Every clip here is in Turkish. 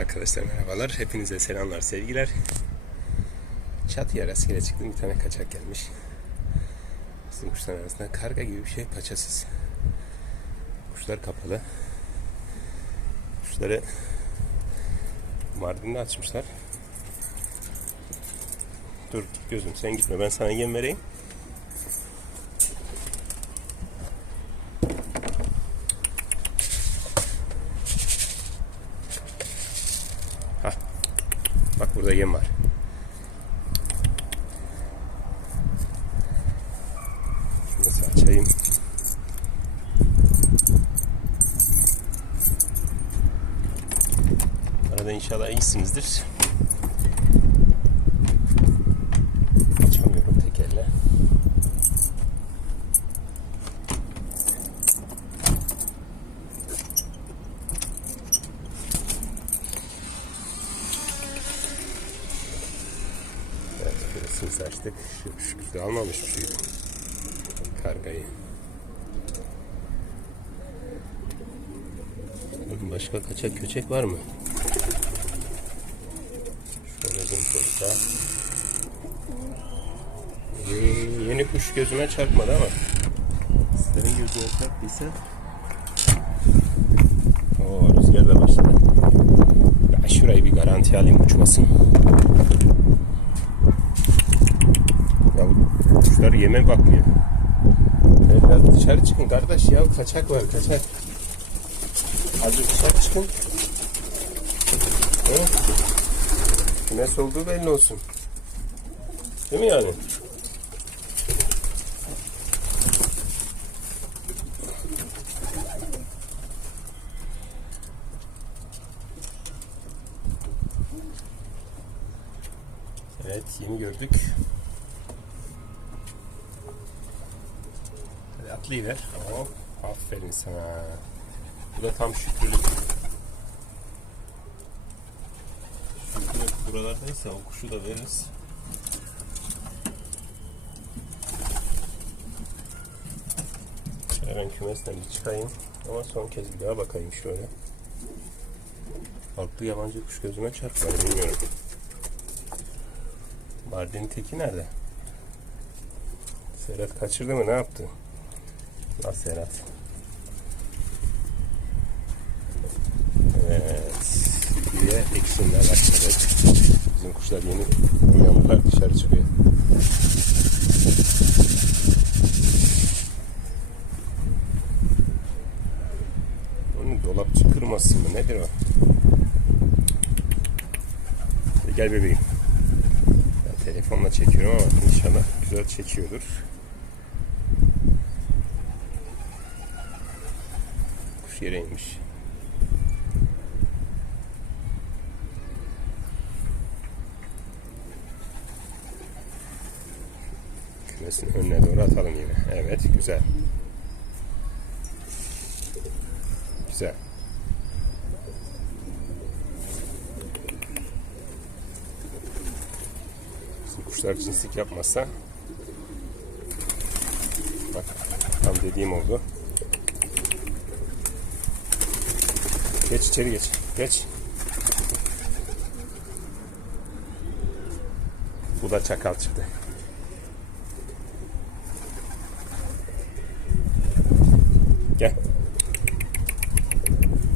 Arkadaşlar merhabalar. Hepinize selamlar, sevgiler. Çatıya rastgele çıktım. Bir tane kaçak gelmiş. Bizim kuşlar arasında karga gibi bir şey paçasız. Kuşlar kapalı. Kuşları Mardin'de açmışlar. Dur gözüm sen gitme ben sana yem vereyim. Hah. Bak burada yem var. Nasıl açayım? Arada inşallah iyisinizdir. Açamıyorum tek elle. Evet, birisini açtık. Şu, şu güzel almamış şu kargayı. Bakın Başka kaçak köçek var mı? Ee, yeni kuş gözüme çarpmadı ama. Senin gözüne çarptıysa. Oo rüzgar da başladı. Ben şurayı bir garanti alayım uçmasın. Ya bu kuşlar yeme bakmıyor. Evet, Biraz dışarı çıkın kardeş ya kaçak var kaçak. Azıcık dışarı çıkın. He? Nasıl olduğu belli olsun. Değil mi yani? Evet yeni gördük. Hadi atlayıver. Hop, aferin sana. Bu da tam şükrülük. Buralardaysa o kuşu da veririz. Ben kümesten bir çıkayım. Ama son kez bir daha bakayım şöyle. Farklı yabancı kuş gözüme çarpmadı bilmiyorum. Mardin teki nerede? Serhat kaçırdı mı ne yaptı? La Serhat. Evet. Diye ekşinler başladık. Kuşlar yeni uyandılar dışarı çıkıyor. Onu dolapçı kırmasın mı? Nedir o? Hadi Gel bebeğim. Ben telefonla çekiyorum ama inşallah güzel çekiyordur. Kuş yere inmiş. Kümesin önüne doğru atalım yine. Evet güzel. Güzel. Kuşlar cinslik yapmazsa bak tam dediğim oldu. Geç içeri geç. Geç. Bu da çakal çıktı. Gel.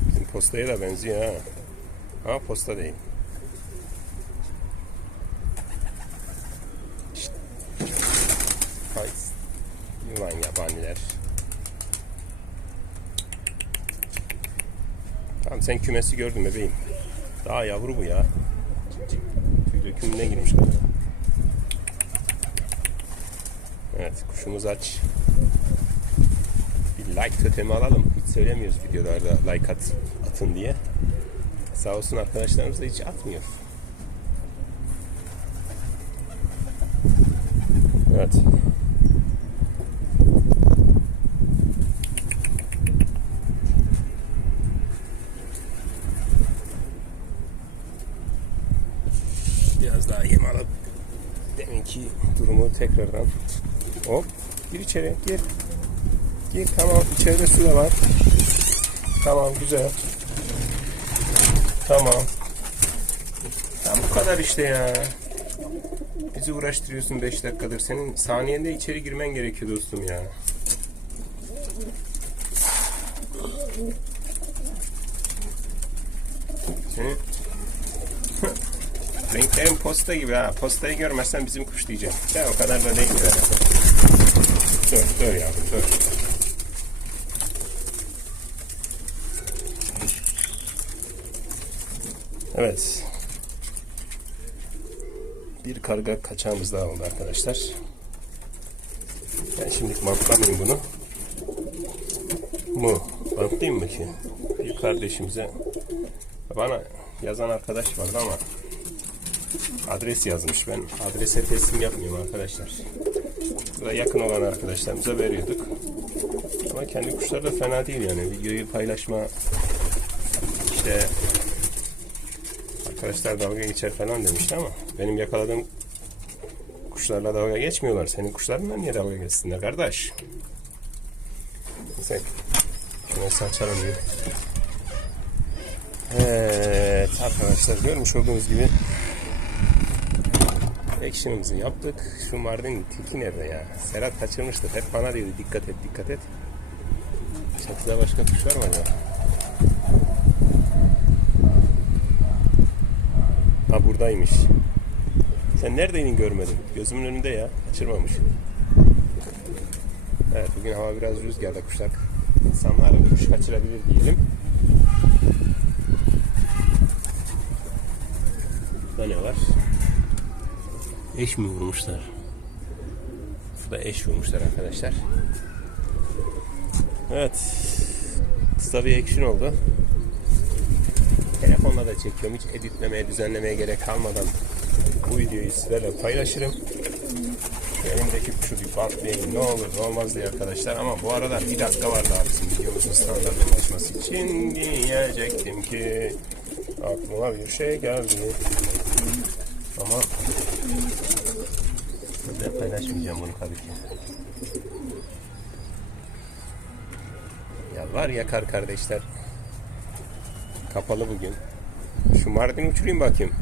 Bizim postaya da benziyor ha. Ama posta değil. Hay. Yılan yabaniler. Tamam sen kümesi gördün bebeğim. Daha yavru bu ya. Tüy dökümüne girmiş. Evet kuşumuz aç. Like totemi alalım. Hiç söylemiyoruz videolarda like at, atın diye. Sağ olsun arkadaşlarımız da hiç atmıyor. Evet. Biraz daha yem alıp deminki durumu tekrardan hop gir içeri gir gir tamam içeride su da var tamam güzel tamam bu kadar işte ya. Bizi uğraştırıyorsun 5 dakikadır. Senin saniyende içeri girmen gerekiyor dostum ya. Renklerin posta gibi ha. Postayı görmezsen bizim kuş diyecek. Ya o kadar da değil. Dur, dur yavrum, dur. Evet. Bir karga kaçağımız daha oldu arkadaşlar. Ben şimdi bantlamayayım bunu. Mu. Bantlayayım mı ki? Bir kardeşimize bana yazan arkadaş vardı ama adres yazmış. Ben adrese teslim yapmıyorum arkadaşlar. Burada yakın olan arkadaşlarımıza veriyorduk. Ama kendi kuşlar da fena değil yani. Videoyu paylaşma işte arkadaşlar dalga geçer falan demişti ama benim yakaladığım kuşlarla dalga geçmiyorlar. Senin kuşlarınla niye dalga geçsinler kardeş? Neyse. Şunu saçalım bir. Evet arkadaşlar görmüş olduğunuz gibi action'ımızı yaptık. Şu Mardin tiki nerede ya? Serhat kaçırmıştı. Hep bana diyordu dikkat et dikkat et. Çatıda başka kuşlar var ya. Ha buradaymış. Sen neredeydin görmedim. Gözümün önünde ya. Kaçırmamış. Evet bugün hava biraz rüzgarda kuşlar. İnsanlar kuş kaçırabilir diyelim. Burada ne var? Eş mi vurmuşlar? Burada eş vurmuşlar arkadaşlar. Evet. Kısa bir action oldu. Telefonla da çekiyorum. Hiç editlemeye, düzenlemeye gerek kalmadan bu videoyu sizlerle paylaşırım. Şu elimdeki kuşu bir bantlayayım ne olur ne olmaz diye arkadaşlar. Ama bu arada bir dakika var daha bizim videomuzun standartlaşması için diyecektim ki aklıma bir şey geldi. Ama ben paylaşmayacağım bunu tabii ki. Ya var ya kar kardeşler. Kapalı bugün. Şu Mardin uçurayım bakayım.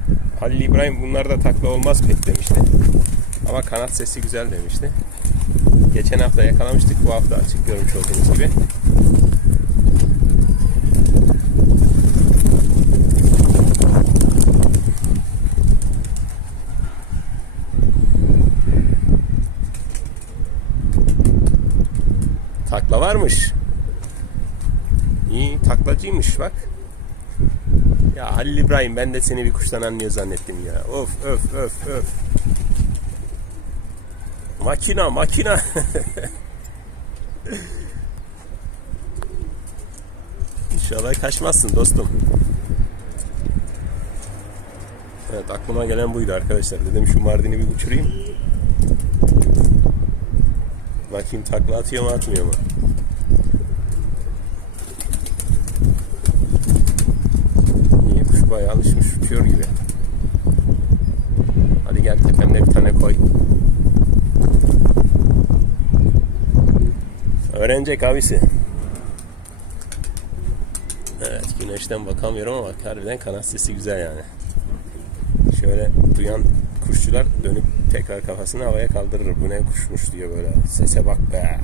Halil İbrahim bunlarda takla olmaz pek demişti. Ama kanat sesi güzel demişti. Geçen hafta yakalamıştık. Bu hafta açık görmüş olduğunuz gibi. Takla varmış. İyi taklacıymış bak. Ya Halil İbrahim ben de seni bir kuştan anlıyor zannettim ya. Of öf öf öf. Makina makina. İnşallah kaçmazsın dostum. Evet aklıma gelen buydu arkadaşlar. Dedim şu Mardin'i bir uçurayım. Bakayım takla atıyor mu atmıyor mu? İyi kuş bayağı uçuyor gibi. Hadi gel tepemde bir tane koy. Öğrenecek abisi. Evet güneşten bakamıyorum ama harbiden kanat sesi güzel yani. Şöyle duyan kuşçular dönüp tekrar kafasını havaya kaldırır. Bu ne kuşmuş diyor böyle. Sese bak be.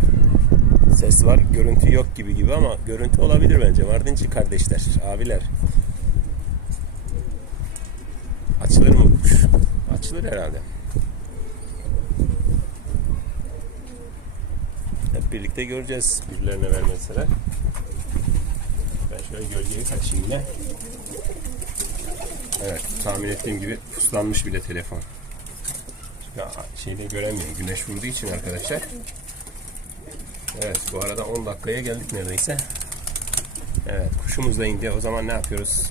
Ses var, görüntü yok gibi gibi ama görüntü olabilir bence. Mardinci kardeşler, abiler. Açılır mı kuş? Açılır herhalde. Hep birlikte göreceğiz birilerine vermeseler. Ben şöyle gölgeye kaçayım yine. Evet tahmin ettiğim gibi puslanmış bile telefon. Ya şeyde göremiyorum. Güneş vurduğu için arkadaşlar. Evet bu arada 10 dakikaya geldik neredeyse. Evet kuşumuz da indi. O zaman ne yapıyoruz?